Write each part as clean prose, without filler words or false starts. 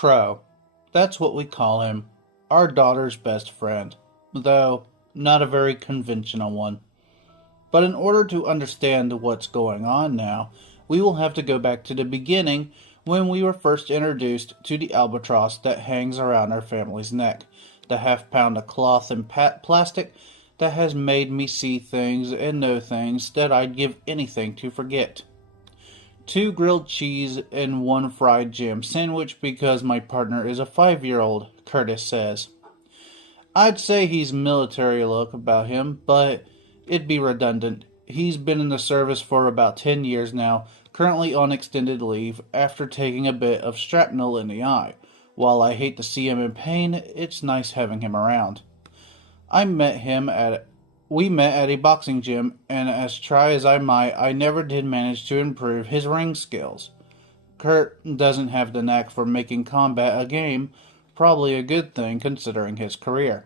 Crow. That's what we call him. Our daughter's best friend, though not a very conventional one. But in order to understand what's going on now, we will have to go back to the beginning when we were first introduced to the albatross that hangs around our family's neck, the half-pound of cloth and plastic that has made me see things and know things that I'd give anything to forget. 2 grilled cheese and 1 fried jam sandwich because my partner is a 5-year-old, Curtis says. I'd say he's military look about him, but it'd be redundant. He's been in the service for about 10 years now, currently on extended leave after taking a bit of shrapnel in the eye. While I hate to see him in pain, it's nice having him around. We met at a boxing gym, and as try as I might, I never did manage to improve his ring skills. Kurt doesn't have the knack for making combat a game, probably a good thing considering his career.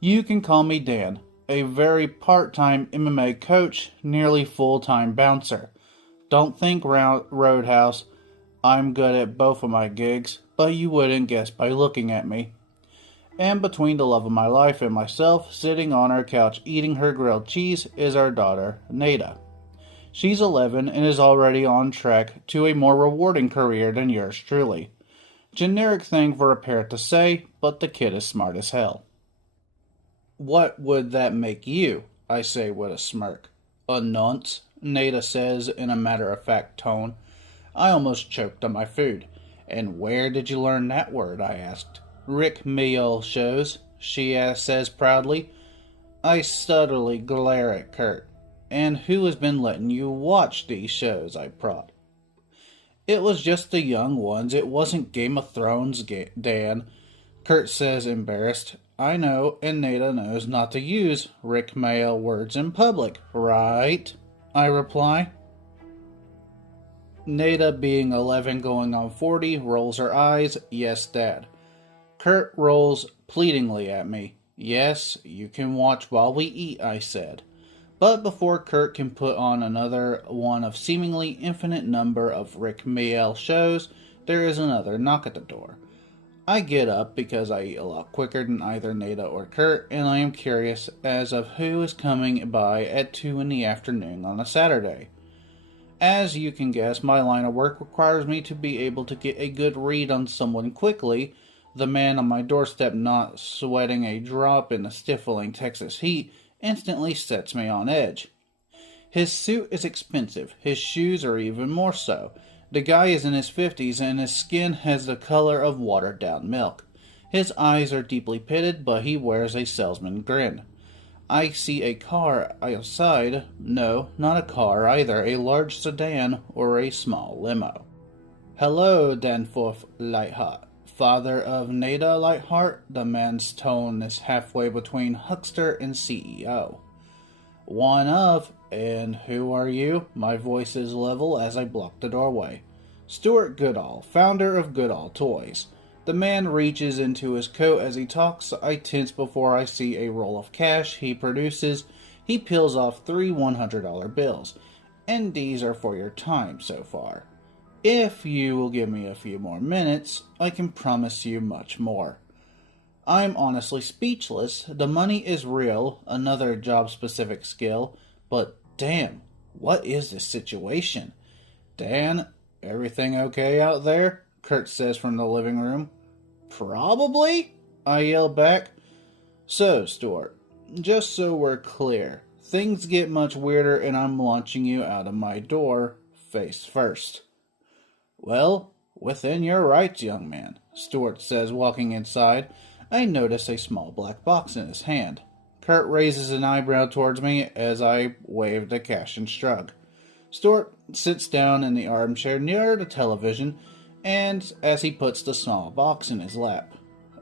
You can call me Dan, a very part-time MMA coach, nearly full-time bouncer. Don't think Roadhouse. I'm good at both of my gigs, but you wouldn't guess by looking at me. And between the love of my life and myself, sitting on our couch eating her grilled cheese, is our daughter, Nada. She's 11 and is already on track to a more rewarding career than yours truly. Generic thing for a parent to say, but the kid is smart as hell. What would that make you? I say with a smirk. A nonce, Nada says in a matter-of-fact tone. I almost choked on my food. And where did you learn that word? I asked. Rick Mayall shows, she says proudly. I subtly glare at Kurt. And who has been letting you watch these shows? I prod. It was just the young ones. It wasn't Game of Thrones, Dan. Kurt says, embarrassed. I know, and Nada knows not to use Rick Mayall words in public, right? I reply. Nada, being 11 going on 40, rolls her eyes. Yes, Dad. Kurt rolls pleadingly at me. Yes, you can watch while we eat, I said. But before Kurt can put on another one of seemingly infinite number of Rick Mayall shows, there is another knock at the door. I get up because I eat a lot quicker than either Nada or Kurt, and I am curious as of who is coming by at 2 in the afternoon on a Saturday. As you can guess, my line of work requires me to be able to get a good read on someone quickly. The man on my doorstep, not sweating a drop in the stifling Texas heat, instantly sets me on edge. His suit is expensive. His shoes are even more so. The guy is in his 50s and his skin has the color of watered-down milk. His eyes are deeply pitted, but he wears a salesman grin. I see a car outside. No, not a car either. A large sedan or a small limo. Hello, Danforth Lightheart. Father of Nada Lightheart. The man's tone is halfway between huckster and CEO. One of, and who are you? My voice is level as I block the doorway. Stuart Goodall, founder of Goodall Toys. The man reaches into his coat as he talks. I tense before I see a roll of cash he produces. He peels off 3 $100 bills. And these are for your time so far. If you will give me a few more minutes, I can promise you much more. I'm honestly speechless. The money is real, another job-specific skill, but damn, what is this situation? Dan, everything okay out there? Kurt says from the living room. Probably, I yell back. So, Stuart, just so we're clear, things get much weirder and I'm launching you out of my door, face first. Well, within your rights, young man, Stuart says, walking inside. I notice a small black box in his hand. Kurt raises an eyebrow towards me as I wave the cash and shrug. Stuart sits down in the armchair near the television, and as he puts the small box in his lap,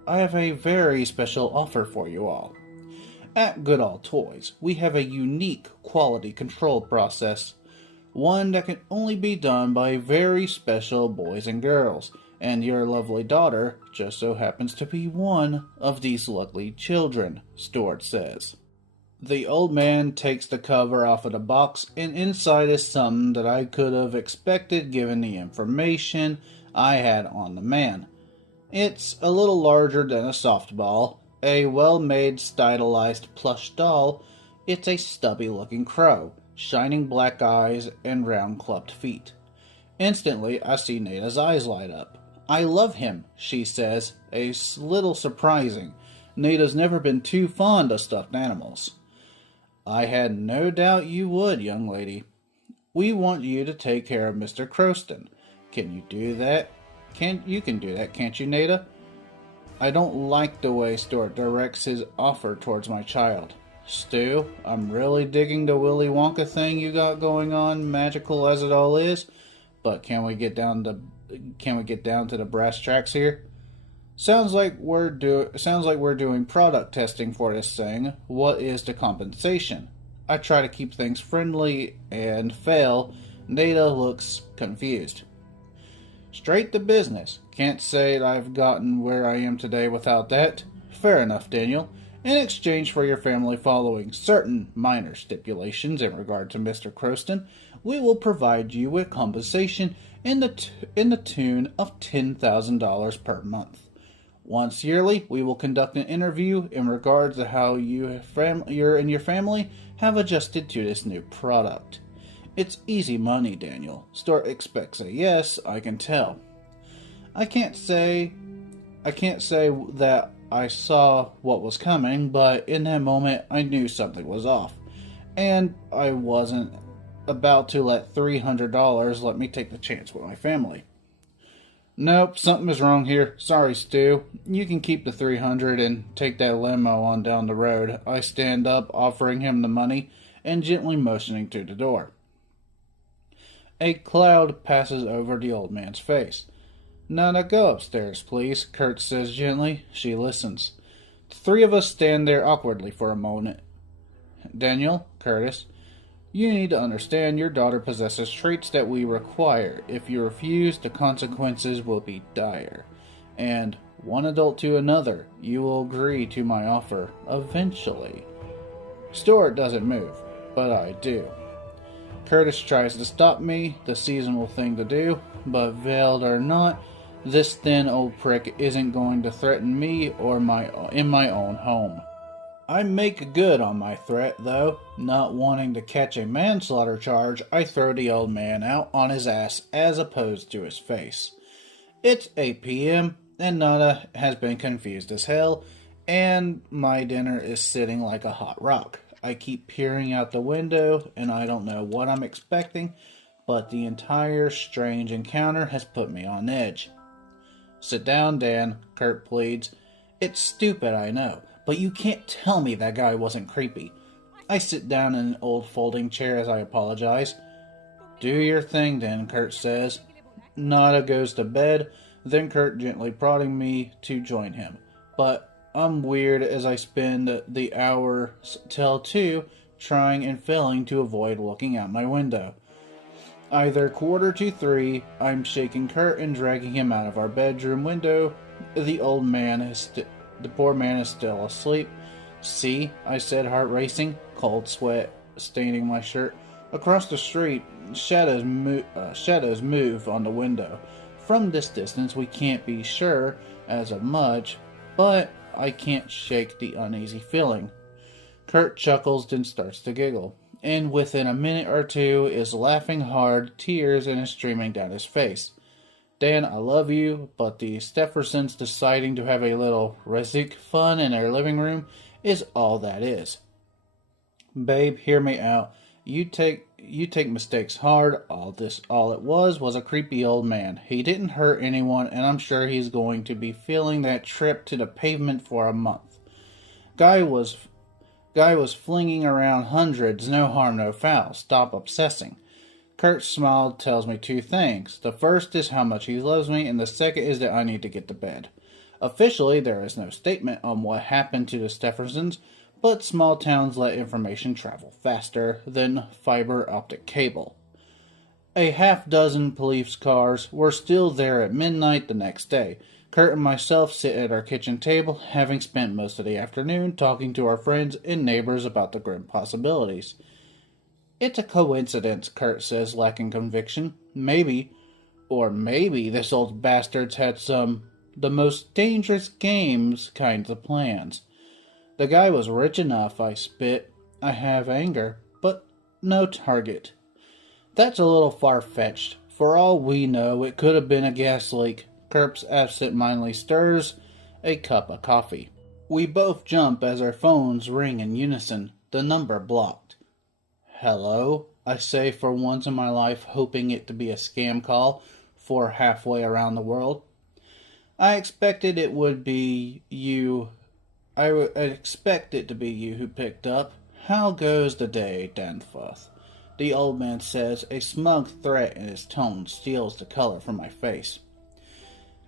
I have a very special offer for you all. At Goodall Toys, we have a unique quality control process, one that can only be done by very special boys and girls, and your lovely daughter just so happens to be one of these lovely children, Stuart says. The old man takes the cover off of the box, and inside is something that I could have expected given the information I had on the man. It's a little larger than a softball, a well-made stylized plush doll. It's a stubby-looking crow, shining black eyes and round clubbed feet. Instantly, I see Nada's eyes light up. "I love him," she says, little surprising. Nada's never been too fond of stuffed animals. "I had no doubt you would, young lady. We want you to take care of Mr. Croston. Can you do that? You can do that, can't you, Nada?" I don't like the way Stuart directs his offer towards my child. "Stu, I'm really digging the Willy Wonka thing you got going on, magical as it all is, but can we get down to the brass tacks here? Sounds like we're doing product testing for this thing. What is the compensation?" I try to keep things friendly and fail. Nada looks confused. "Straight to business. Can't say I've gotten where I am today without that." "Fair enough, Daniel. In exchange for your family following certain minor stipulations in regard to Mr. Croston, we will provide you with compensation in the tune of $10,000 per month. Once yearly, we will conduct an interview in regard to how you and your family have adjusted to this new product. It's easy money, Daniel. Stuart expects a yes, I can tell. I can't say that I saw what was coming, but in that moment I knew something was off, and I wasn't about to let $300 let me take the chance with my family. "Nope, something is wrong here. Sorry, Stu. You can keep the $300 and take that limo on down the road." I stand up, offering him the money and gently motioning to the door. A cloud passes over the old man's face. "Nana, go upstairs, please," Kurt says gently. She listens. The three of us stand there awkwardly for a moment. "Daniel, Curtis, you need to understand your daughter possesses traits that we require. If you refuse, the consequences will be dire. And, one adult to another, you will agree to my offer, eventually." Stuart doesn't move, but I do. Curtis tries to stop me, the seasonal thing to do, but veiled or not, this thin old prick isn't going to threaten me or in my own home. I make good on my threat, though. Not wanting to catch a manslaughter charge, I throw the old man out on his ass as opposed to his face. It's 8 p.m., and Nana has been confused as hell, and my dinner is sitting like a hot rock. I keep peering out the window, and I don't know what I'm expecting, but the entire strange encounter has put me on edge. "Sit down, Dan," Kurt pleads. "It's stupid, I know, but you can't tell me that guy wasn't creepy." I sit down in an old folding chair as I apologize. "Do your thing then," Kurt says. Nada goes to bed, then Kurt gently prodding me to join him. But I'm weird as I spend the hour till 2 trying and failing to avoid looking out my window. Either 2:45, I'm shaking Kurt and dragging him out of our bedroom window. The poor man is still asleep. "See," I said, heart racing, cold sweat staining my shirt. Across the street, shadows move on the window. From this distance, we can't be sure as of much, but I can't shake the uneasy feeling. Kurt chuckles, then starts to giggle, and within a minute or two is laughing hard, tears streaming down his face. "Dan, I love you, but the Steffersons deciding to have a little Rezik fun in their living room is all that is. Babe, hear me out. You take mistakes hard. All it was a creepy old man. He didn't hurt anyone, and I'm sure he's going to be feeling that trip to the pavement for a month. Guy was flinging around hundreds, no harm, no foul. Stop obsessing." Kurt's smile tells me two things. The first is how much he loves me, and the second is that I need to get to bed. Officially, there is no statement on what happened to the Steffersons, but small towns let information travel faster than fiber optic cable. A half-dozen police cars were still there at midnight the next day. Kurt and myself sit at our kitchen table, having spent most of the afternoon talking to our friends and neighbors about the grim possibilities. "It's a coincidence," Kurt says, lacking conviction. Maybe this old bastard's had some The most dangerous games kinds of plans. The guy was rich enough, I spit. I have anger, but no target. That's a little far-fetched. For all we know, it could have been a gas leak. Kurtz absent-mindedly stirs a cup of coffee. We both jump as our phones ring in unison. The number blocked. Hello, I say for once in my life, hoping it to be a scam call for halfway around the world. I expected it would be you. I expect it to be you who picked up. How goes the day, Danforth? The old man says, a smug threat in his tone steals the color from my face.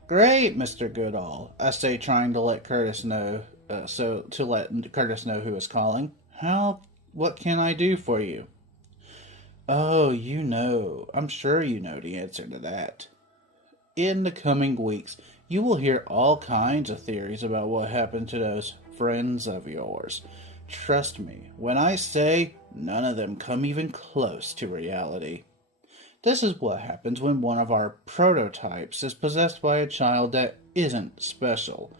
Great, Mr. Goodall, I say, trying to let Curtis know, who is calling. What can I do for you? Oh, I'm sure you know the answer to that. In the coming weeks, you will hear all kinds of theories about what happened to those friends of yours. Trust me, when I say none of them come even close to reality. This is what happens when one of our prototypes is possessed by a child that isn't special.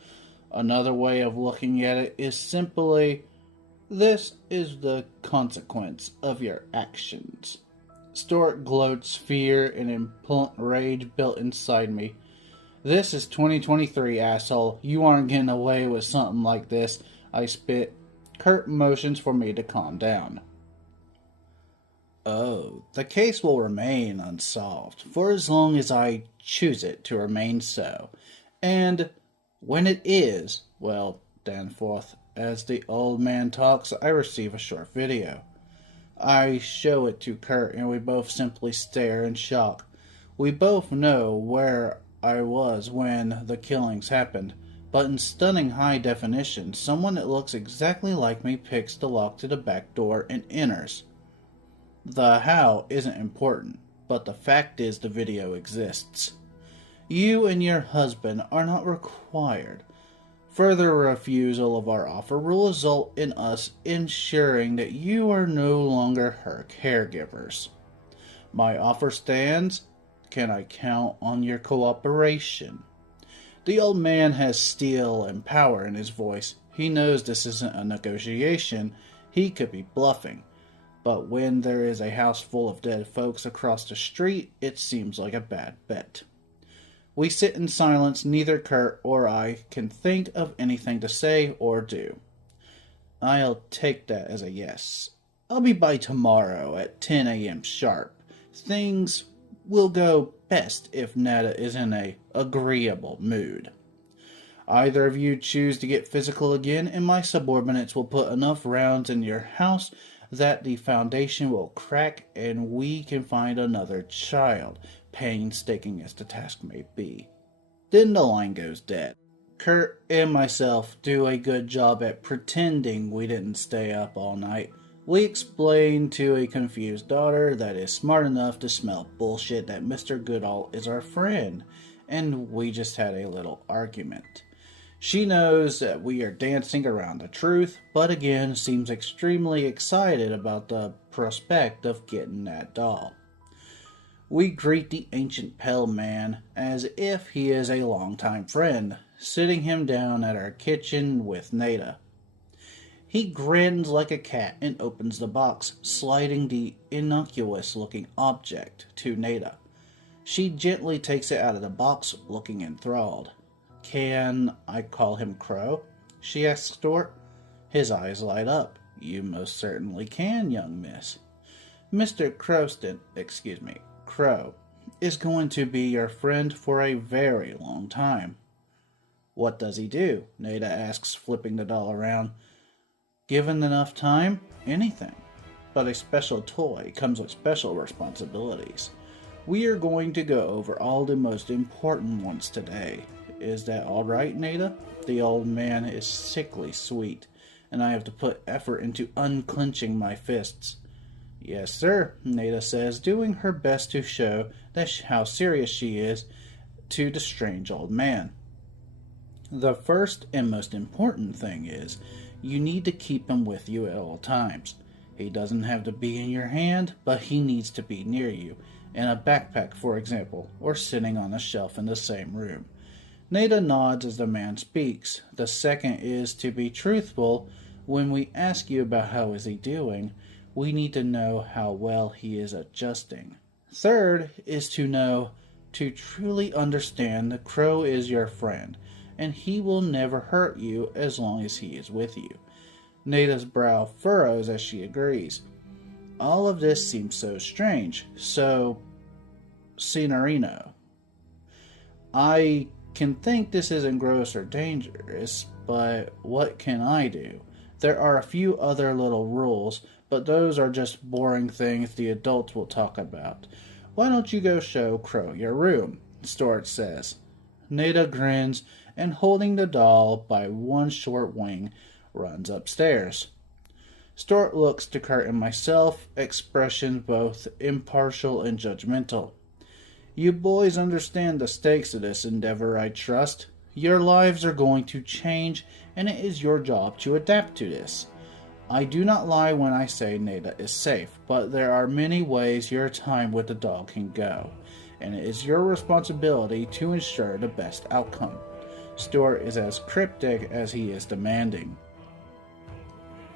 Another way of looking at it is simply, this is the consequence of your actions. Stuart gloats fear and impotent rage built inside me. This is 2023, asshole. You aren't getting away with something like this, I spit. Kurt motions for me to calm down. Oh, the case will remain unsolved for as long as I choose it to remain so. And when it is, well, Danforth, as the old man talks, I receive a short video. I show it to Kurt and we both simply stare in shock. We both know where I was when the killings happened. But in stunning high definition, someone that looks exactly like me picks the lock to the back door and enters. The how isn't important, but the fact is the video exists. You and your husband are not required. Further refusal of our offer will result in us ensuring that you are no longer her caregivers. My offer stands. Can I count on your cooperation? The old man has steel and power in his voice. He knows this isn't a negotiation. He could be bluffing. But when there is a house full of dead folks across the street, it seems like a bad bet. We sit in silence. Neither Kurt or I can think of anything to say or do. I'll take that as a yes. I'll be by tomorrow at 10 a.m. sharp. Things will go best if Nada is in a agreeable mood. Either of you choose to get physical again, and my subordinates will put enough rounds in your house that the foundation will crack and we can find another child, painstaking as the task may be. Then the line goes dead. Kurt and myself do a good job at pretending we didn't stay up all night. We explain to a confused daughter that is smart enough to smell bullshit that Mr. Goodall is our friend, and we just had a little argument. She knows that we are dancing around the truth, but again seems extremely excited about the prospect of getting that doll. We greet the ancient pale man as if he is a longtime friend, sitting him down at our kitchen with Nada. He grins like a cat and opens the box, sliding the innocuous-looking object to Nada. She gently takes it out of the box, looking enthralled. Can I call him Crow? She asks Stuart. His eyes light up. You most certainly can, young miss. Mr. Crow, is going to be your friend for a very long time. What does he do? Nada asks, flipping the doll around. Given enough time, anything. But a special toy comes with special responsibilities. We are going to go over all the most important ones today. Is that all right, Nada? The old man is sickly sweet, and I have to put effort into unclenching my fists. Yes, sir, Nada says, doing her best to show how serious she is to the strange old man. The first and most important thing is, you need to keep him with you at all times. He doesn't have to be in your hand, but he needs to be near you, in a backpack, for example, or sitting on a shelf in the same room. Nada nods as the man speaks. The second is to be truthful. When we ask you about how is he doing, we need to know how well he is adjusting. Third is to truly understand the crow is your friend, and he will never hurt you as long as he is with you. Nada's brow furrows as she agrees. All of this seems so strange, so Signorino. I can think this isn't gross or dangerous, but what can I do? There are a few other little rules, but those are just boring things the adults will talk about. Why don't you go show Crow your room? Stuart says. Nada grins and, holding the doll by one short wing, runs upstairs. Stuart looks to Kurt and myself, expressions both impartial and judgmental. You boys understand the stakes of this endeavor, I trust. Your lives are going to change, and it is your job to adapt to this. I do not lie when I say Nada is safe, but there are many ways your time with the dog can go, and it is your responsibility to ensure the best outcome. Stuart is as cryptic as he is demanding.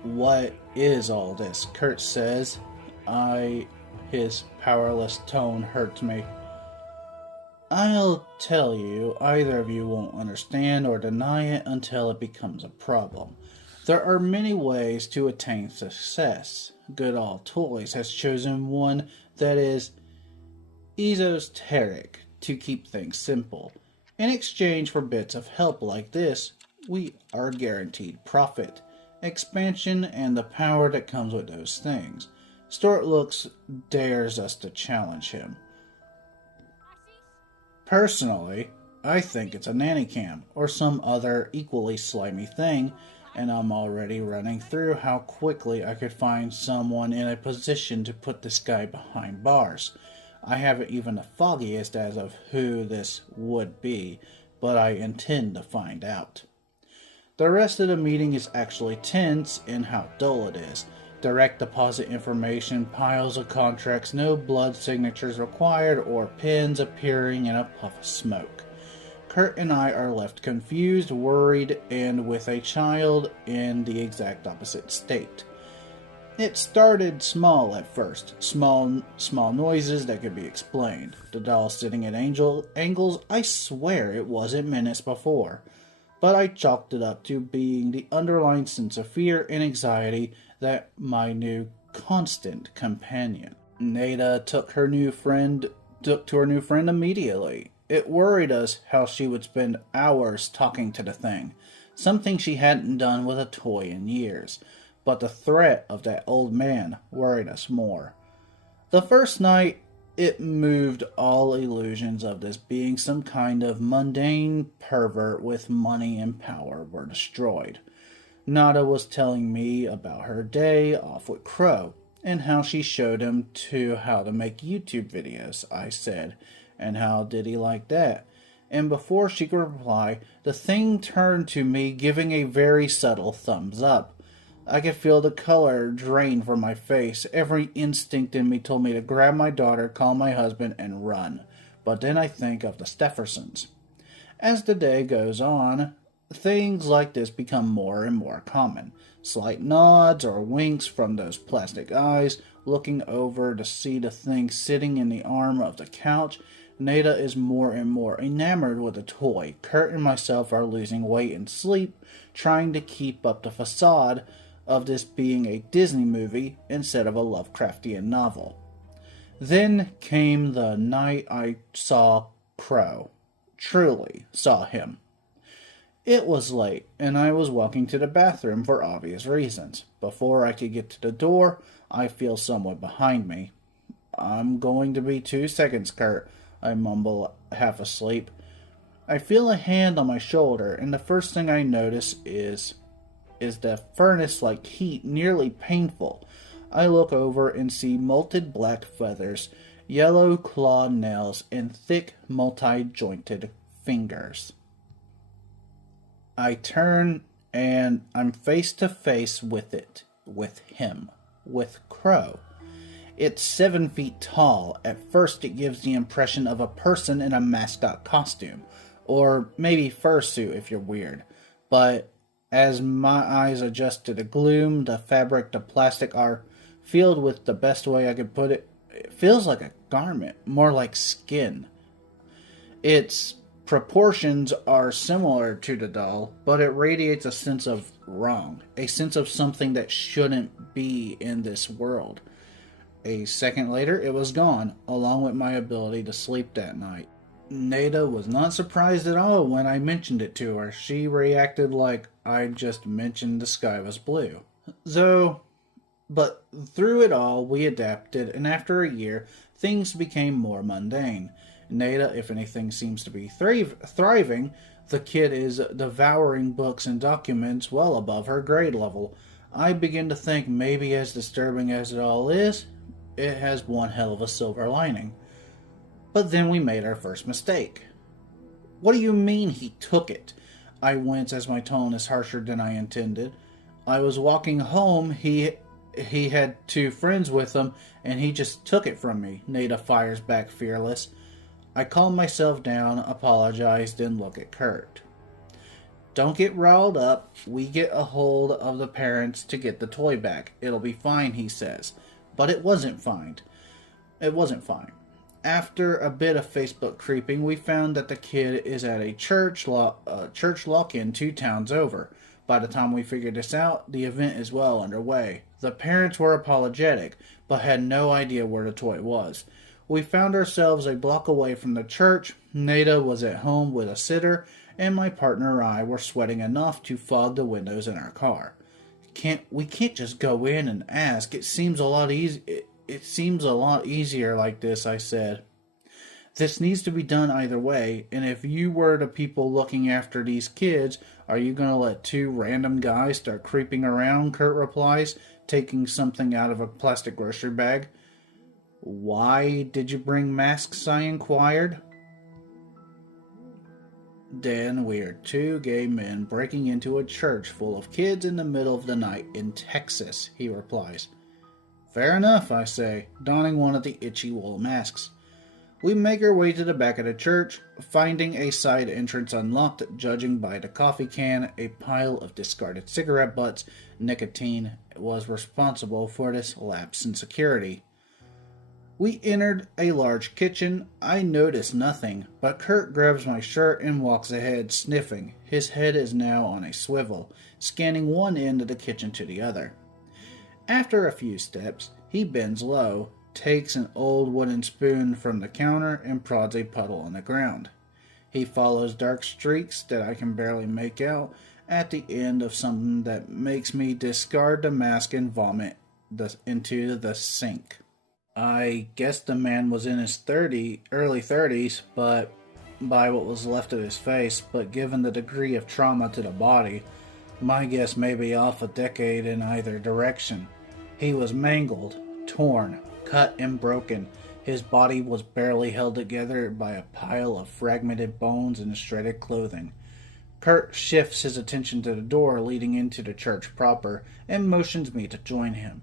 What is all this? Kurt says. His powerless tone hurts me. I'll tell you, either of you won't understand or deny it until it becomes a problem. There are many ways to attain success. Goodall Toys has chosen one that is esoteric to keep things simple. In exchange for bits of help like this, we are guaranteed profit, expansion, and the power that comes with those things. Stuart dares us to challenge him. Personally, I think it's a nanny cam or some other equally slimy thing, and I'm already running through how quickly I could find someone in a position to put this guy behind bars. I haven't even the foggiest as of who this would be, but I intend to find out. The rest of the meeting is actually tense in how dull it is. Direct deposit information, piles of contracts, no blood signatures required, or pins appearing in a puff of smoke. Kurt and I are left confused, worried, and with a child in the exact opposite state. It started small at first, small noises that could be explained. The doll sitting at angles, I swear it wasn't minutes before. But I chalked it up to being the underlying sense of fear and anxiety that my new constant companion. Nada took to her new friend immediately. It worried us how she would spend hours talking to the thing, something she hadn't done with a toy in years. But the threat of that old man worried us more. The first night, it moved all illusions of this being some kind of mundane pervert with money and power were destroyed. Nada was telling me about her day off with Crow, and how she showed him how to make YouTube videos, I said, and how did he like that? And before she could reply, the thing turned to me, giving a very subtle thumbs up. I could feel the color drain from my face. Every instinct in me told me to grab my daughter, call my husband, and run. But then I think of the Steffersons. As the day goes on, things like this become more and more common. Slight nods or winks from those plastic eyes, looking over to see the thing sitting in the arm of the couch. Nada is more and more enamored with the toy. Kurt and myself are losing weight and sleep, trying to keep up the facade of this being a Disney movie instead of a Lovecraftian novel. Then came the night I saw Crow. Truly saw him. It was late, and I was walking to the bathroom for obvious reasons. Before I could get to the door, I feel someone behind me. I'm going to be 2 seconds, Kurt, I mumble, half asleep. I feel a hand on my shoulder, and the first thing I notice is the furnace-like heat, nearly painful. I look over and see molted black feathers, yellow clawed nails, and thick, multi-jointed fingers. I turn, and I'm face to face with him, with Crow. It's 7 feet tall. At first it gives the impression of a person in a mascot costume, Or maybe fursuit if you're weird. But as my eyes adjust to the gloom, the fabric, the plastic are filled with the best way I could put it. It feels like a garment, more like skin. Its proportions are similar to the doll, but it radiates a sense of wrong, a sense of something that shouldn't be in this world. A second later, it was gone, along with my ability to sleep that night. Nada was not surprised at all when I mentioned it to her. She reacted like I'd just mentioned the sky was blue. So, but through it all, we adapted, and after a year, things became more mundane. Nada, if anything, seems to be thriving. The kid is devouring books and documents well above her grade level. I begin to think maybe as disturbing as it all is, it has one hell of a silver lining. But then we made our first mistake. What do you mean he took it? I wince as my tone is harsher than I intended. I was walking home, he had two friends with him, and he just took it from me, Nada fires back fearless. I calm myself down, apologize, then look at Kurt. Don't get riled up. We get a hold of the parents to get the toy back. It'll be fine, he says. But it wasn't fine. It wasn't fine. After a bit of Facebook creeping, we found that the kid is at a church lock-in 2 towns over. By the time we figured this out, the event is well underway. The parents were apologetic, but had no idea where the toy was. We found ourselves a block away from the church. Nada was at home with a sitter, and my partner and I were sweating enough to fog the windows in our car. We can't just go in and ask. It seems a lot easier like this, I said. This needs to be done either way, and if you were the people looking after these kids, are you going to let 2 random guys start creeping around? Kurt replies, taking something out of a plastic grocery bag. Why did you bring masks? I inquired. Then we're 2 gay men breaking into a church full of kids in the middle of the night in Texas, he replies. Fair enough, I say, donning one of the itchy wool masks. We make our way to the back of the church, finding a side entrance unlocked, judging by the coffee can, a pile of discarded cigarette butts. Nicotine was responsible for this lapse in security. We entered a large kitchen. I noticed nothing, but Kurt grabs my shirt and walks ahead, sniffing. His head is now on a swivel, scanning one end of the kitchen to the other. After a few steps, he bends low, takes an old wooden spoon from the counter, and prods a puddle on the ground. He follows dark streaks that I can barely make out at the end of something that makes me discard the mask and vomit into the sink. I guess the man was in his early 30s, but by what was left of his face, but given the degree of trauma to the body, my guess may be off a decade in either direction. He was mangled, torn, cut and broken. His body was barely held together by a pile of fragmented bones and shredded clothing. Kurt shifts his attention to the door leading into the church proper and motions me to join him.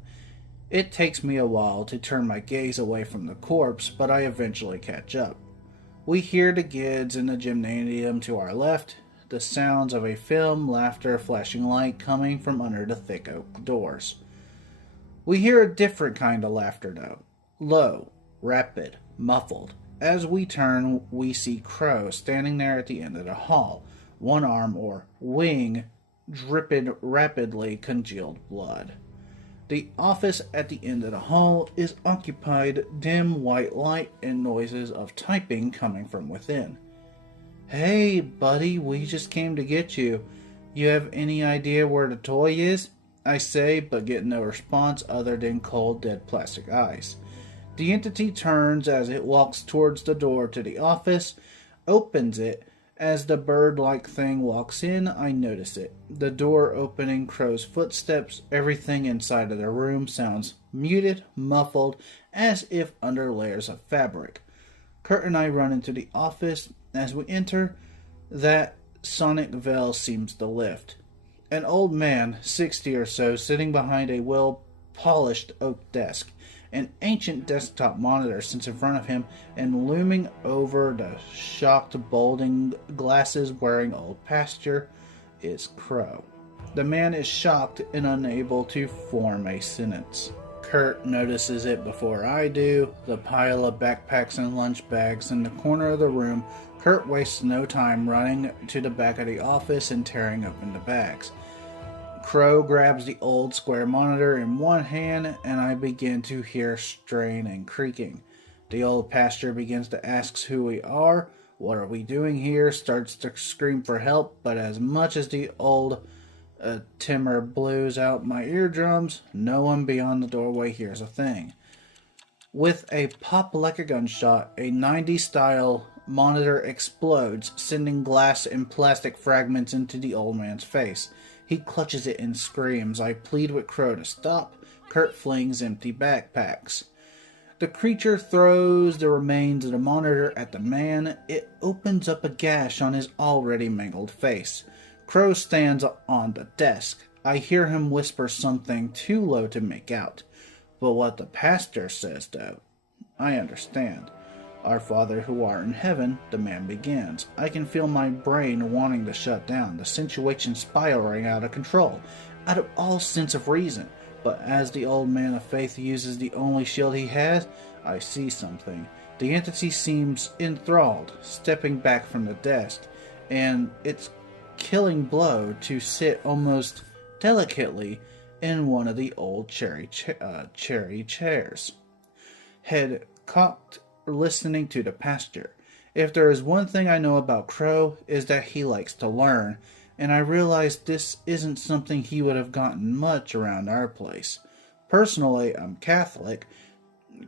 It takes me a while to turn my gaze away from the corpse, but I eventually catch up. We hear the kids in the gymnasium to our left, the sounds of a film, laughter, flashing light coming from under the thick oak doors. We hear a different kind of laughter though. Low, rapid, muffled. As we turn, we see Crow standing there at the end of the hall, one arm or wing dripping rapidly congealed blood. The office at the end of the hall is occupied, dim white light and noises of typing coming from within. Hey, buddy, we just came to get you. You have any idea where the toy is? I say, but get no response other than cold, dead plastic eyes. The entity turns as it walks towards the door to the office, opens it. As the bird-like thing walks in, I notice it. The door opening, Crow's footsteps, everything inside of the room sounds muted, muffled, as if under layers of fabric. Kurt and I run into the office. As we enter, that sonic veil seems to lift. An old man, 60 or so, sitting behind a well-polished oak desk. An ancient desktop monitor sits in front of him, and looming over the shocked, balding, glasses-wearing old pastor is Crow. The man is shocked and unable to form a sentence. Kurt notices it before I do, the pile of backpacks and lunch bags in the corner of the room. Kurt wastes no time running to the back of the office and tearing open the bags. Crow grabs the old square monitor in one hand, and I begin to hear strain and creaking. The old pastor begins to ask who we are, what are we doing here, starts to scream for help, but as much as the old timber blows out my eardrums, no one beyond the doorway hears a thing. With a pop like a gunshot, a 90s style monitor explodes, sending glass and plastic fragments into the old man's face. He clutches it and screams. I plead with Crow to stop. Kurt flings empty backpacks. The creature throws the remains of the monitor at the man. It opens up a gash on his already mangled face. Crow stands on the desk. I hear him whisper something too low to make out. But what the pastor says, though, I understand. Our Father who art in heaven, the man begins. I can feel my brain wanting to shut down, the situation spiraling out of control, out of all sense of reason. But as the old man of faith uses the only shield he has, I see something. The entity seems enthralled, stepping back from the desk, and its killing blow to sit almost delicately in one of the old cherry chairs. Head cocked, listening to the pastor. If there is one thing I know about Crow, is that he likes to learn, and I realize this isn't something he would have gotten much around our place. Personally, I'm Catholic.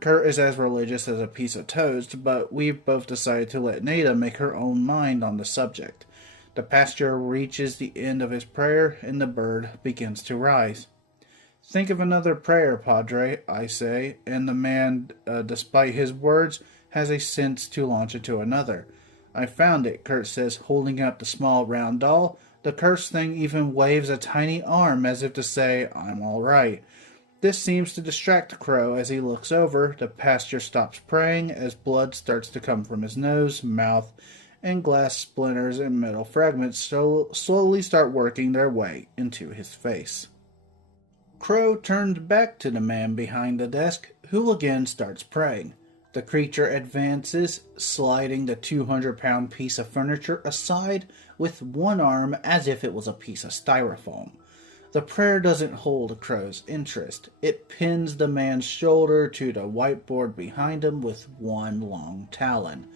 Kurt is as religious as a piece of toast, but we've both decided to let Nada make her own mind on the subject. The pastor reaches the end of his prayer, and the bird begins to rise. Think of another prayer, Padre, I say, and the man, despite his words, has a sense to launch into another. I found it, Kurt says, holding up the small round doll. The cursed thing even waves a tiny arm as if to say, I'm all right. This seems to distract Crow as he looks over. The pastor stops praying as blood starts to come from his nose, mouth, and glass splinters and metal fragments slowly start working their way into his face. Crow turned back to the man behind the desk, who again starts praying. The creature advances, sliding the 200-pound piece of furniture aside with one arm as if it was a piece of styrofoam. The prayer doesn't hold Crow's interest. It pins the man's shoulder to the whiteboard behind him with one long talon.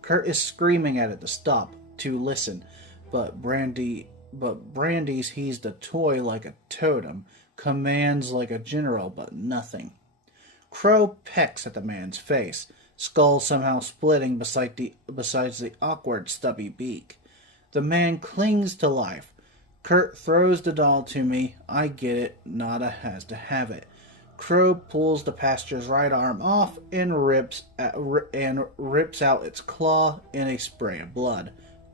Kurt is screaming at it to stop, to listen, but Brandy's he's the toy like a totem, commands like a general, but nothing. Crow pecks at the man's face, skull somehow splitting besides the awkward stubby beak. The man clings to life. Kurt throws the doll to me. I get it. Nada has to have it. Crow pulls the pastor's right arm off and rips out its claw in a spray of blood.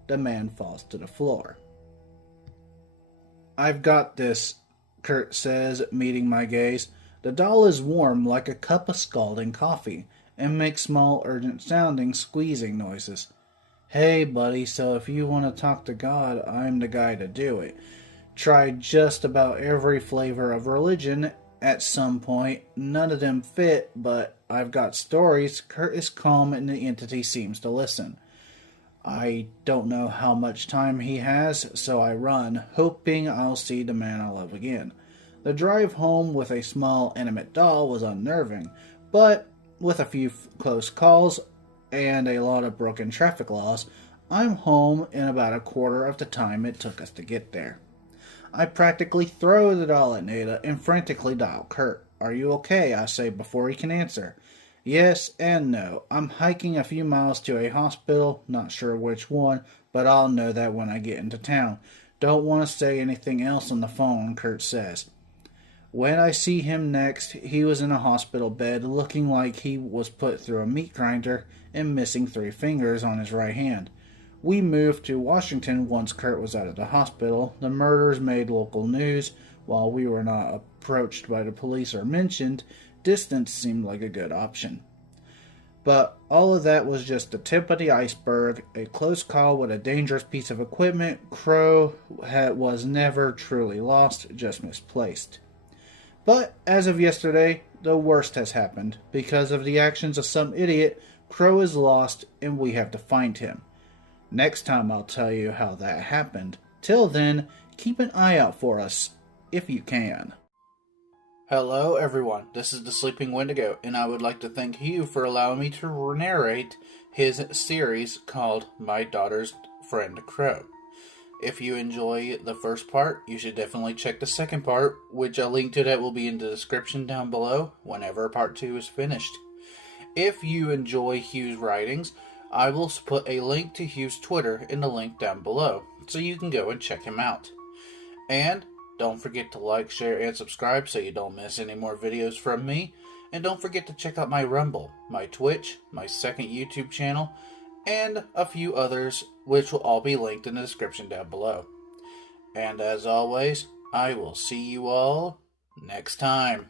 The man falls to the floor. I've got this, Kurt says, meeting my gaze. The doll is warm like a cup of scalding coffee, and makes small, urgent-sounding squeezing noises. Hey, buddy, so if you want to talk to God, I'm the guy to do it. Tried just about every flavor of religion at some point. None of them fit, but I've got stories. Kurt is calm, and the entity seems to listen. I don't know how much time he has, so I run, hoping I'll see the man I love again. The drive home with a small, intimate doll was unnerving, but with a few close calls and a lot of broken traffic laws, I'm home in about a quarter of the time it took us to get there. I practically throw the doll at Nada and frantically dial Kurt. Are you okay? I say before he can answer. Yes and no. I'm hiking a few miles to a hospital, not sure which one, but I'll know that when I get into town. Don't want to say anything else on the phone, Kurt says. When I see him next, he was in a hospital bed, looking like he was put through a meat grinder and missing 3 fingers on his right hand. We moved to Washington once Kurt was out of the hospital. The murders made local news. While we were not approached by the police or mentioned, distance seemed like a good option. But all of that was just the tip of the iceberg, a close call with a dangerous piece of equipment. Crow was never truly lost, just misplaced. But as of yesterday, the worst has happened. Because of the actions of some idiot, Crow is lost and we have to find him. Next time I'll tell you how that happened. Till then, keep an eye out for us, if you can. Hello everyone, this is the Sleeping Wendigo, and I would like to thank Hugh for allowing me to narrate his series called My Daughter's Friend Crow. If you enjoy the first part, you should definitely check the second part, which a link to that will be in the description down below whenever part 2 is finished. If you enjoy Hugh's writings, I will put a link to Hugh's Twitter in the link down below, so you can go and check him out. And don't forget to like, share, and subscribe so you don't miss any more videos from me. And don't forget to check out my Rumble, my Twitch, my second YouTube channel, and a few others, which will all be linked in the description down below. And as always, I will see you all next time.